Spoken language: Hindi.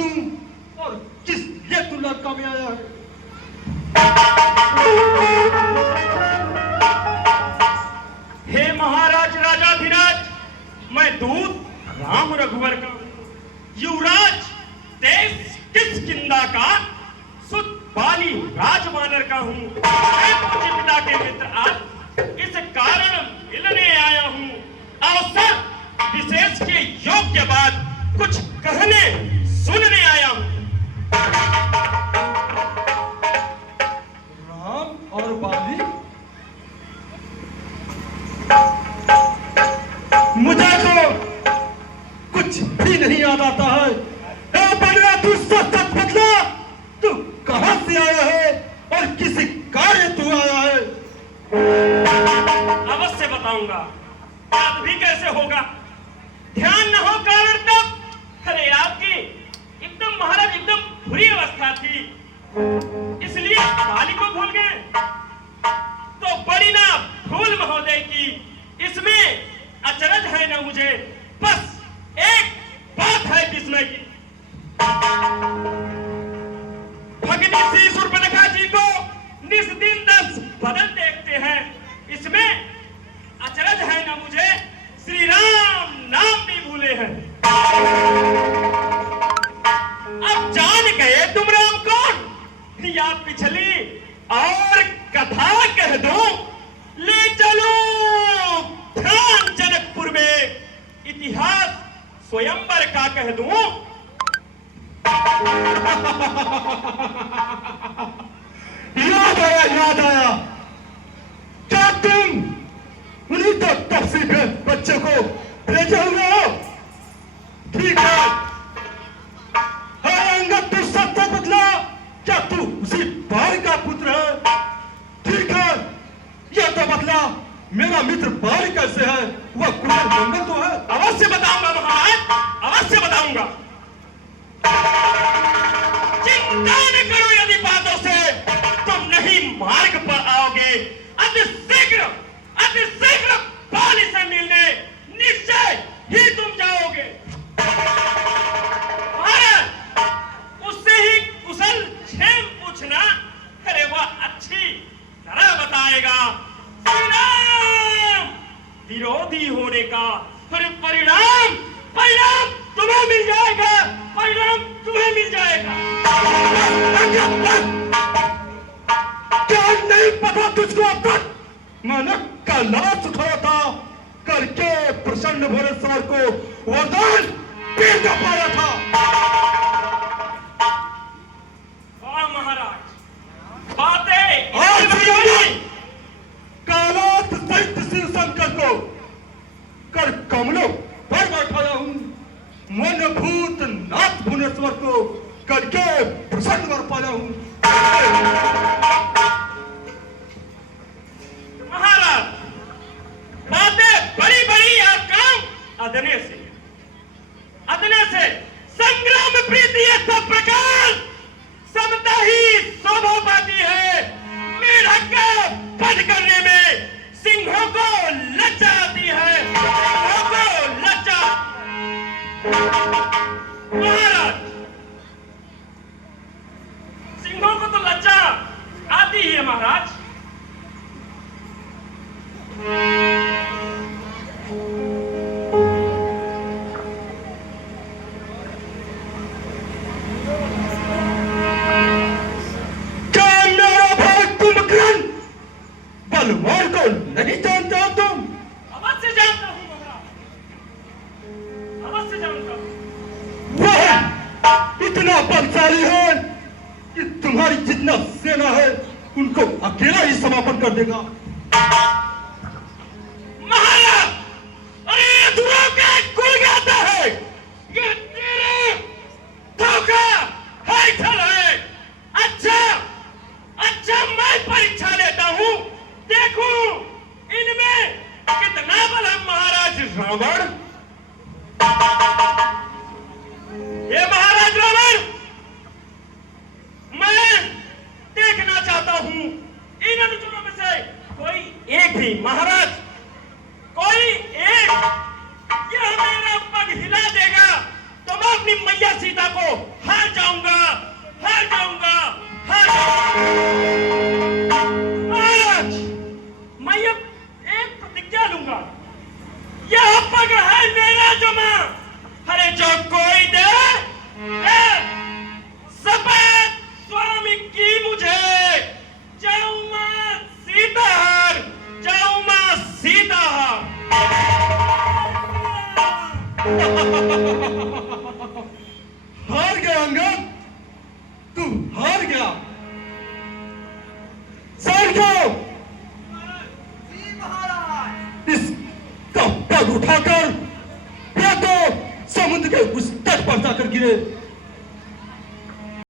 तू और किस लिए तू लंका में आया है? हे महाराज राजाधिराज, मैं दूत राम रघुवर का युवराज देश किष्किंधा का सुत बाली राजवानर का हूँ। मैं पूज्य पिता के मित्र आज इस कारण मिलने आया हूँ। अवसर विशेष के योग्य बात कुछ कहने सुनने आया हूँ। राम और बाली? मुझे तो कुछ भी नहीं याद आता है। बड़ा तू सच सच बतला, तू कहां से आया है और किस कार्य तू आया है? अवश्य बताऊंगा, याद भी कैसे होगा, ध्यान न हो कारण तब। अरे आपकी एकदम महाराज एकदम बुरी अवस्था थी, इसलिए बाली को भूल गए। तो बड़ी ना भूल महोदय की, इसमें अचरज है ना मुझे, बस एक बात है विस्मय की। भगनी सी शूर्पणखा जी को निस दिन 10 बदल देखते हैं, इसमें अचरज है ना मुझे, श्री राम नाम भी भूले हैं। अब जान गए तुम राम कौन, या पिछली और कथा कह दो, ले चलो ध्यान जनकपुर में, इतिहास स्वयंवर का कह दूं। याद आया। क्या तुम उन्हीं तक तहसील बच्चे को भेजे हुए हो? ठीक है। अंगद तू सच सच बतला, क्या तू उसी बारी का पुत्र है? ठीक है, यह तो बतला मेरा मित्र बारी कैसे है, वह कुमार मंगल तो है? अवश्य बताऊंगा महाराज, अवश्य बताऊंगा। चिंता न करो, यदि बातों से तुम नहीं मार्ग पर आओगे, अति शीघ्र बाली से मिलने निश्चय ही तुम जाओगे। महाराज, उससे ही कुशल क्षेम पूछना, अरे वह अच्छी तरह बताएगा। श्री राम विरोधी होने का परिणाम तुम्हें मिल जाएगा, परिणाम तुम्हें मिल जाएगा। क्या नहीं पता तुझको अब तक? मैंने कैलाश उठाया था, करके प्रसन्न भोलेश्वर को वरदान भेज पाया था। वाह महाराज, बातें आज कैलाश सहित शिव शंकर को कर कमलों पर बैठाया हूँ। मन भूत नाथ भुवनेश्वर को करके प्रसन्न कर पाया हूँ। महाराज, बातें बड़ी बड़ी और काम अदने से संग्राम प्रीति सब प्रकार समता ही शोभा पाती है। मेढक का वध करने में सिंहों को लज्जा आती है, सिंहों को लज्जा। महाराज, सिंहों को तो लज्जा आती ही है महाराज। क्या मेरा भाई कुंभकर्ण बलवान को नहीं जानते हो तुम? अवश्य जानता हूं महाराज, अवश्य जानता हूं। वह इतना बलशाली है कि तुम्हारी जितना सेना है उनको अकेला ही समापन कर देगा। महाराज, अरे दुरों का कुल गाता है, ये तेरे धोखा है, छल है। अच्छा मैं परीक्षा लेता हूं, देखूं इनमें कितना बल है। महाराज रावण, ये महाराज रावण, मैं देखना चाहता हूं इन अनुचरों में से हार गया अंगद, तू हार गया। सर जाओ, इसका पग उठाकर या तो समुद्र के उस तट पर जाकर गिरे